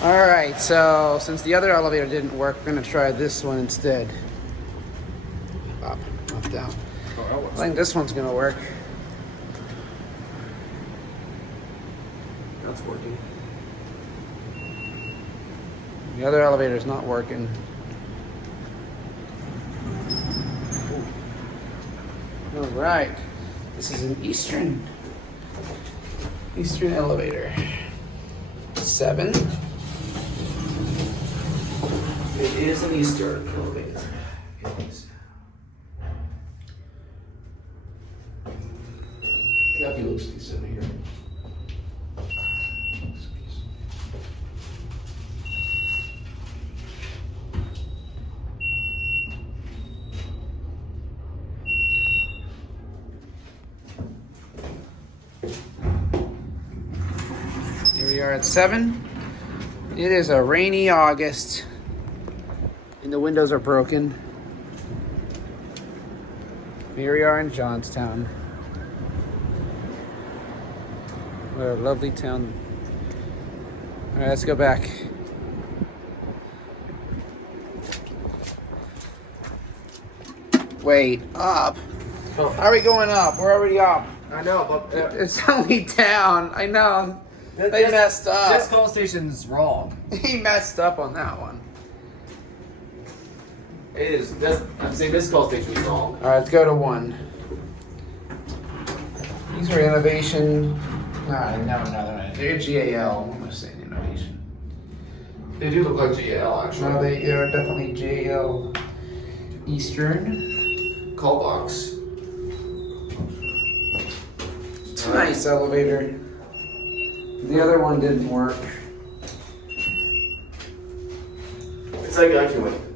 All right, so since the other elevator didn't work, we're gonna try this one instead. Up, not down. I think this one's gonna work. That's working. The other elevator's not working. All right, this is an Eastern elevator. 7. It is an Eastern elevator. It is. Kathy looks decent here. Here we are at 7. It is a rainy August, and the windows are broken. Here we are in Johnstown. What a lovely town. All right, let's go back. Wait, up? Oh. How are we going up? We're already up. I know, but It's only down. I know. They messed up. This call station's wrong. He messed up on that one. It is. I'm saying this call station's wrong. All right, let's go to 1. These are innovation. No. They're GAL. What am I saying? Innovation. They do look like GL actually. No, they are definitely GAL Eastern. Call box. It's a nice elevator. The other one didn't work. It's like I can win.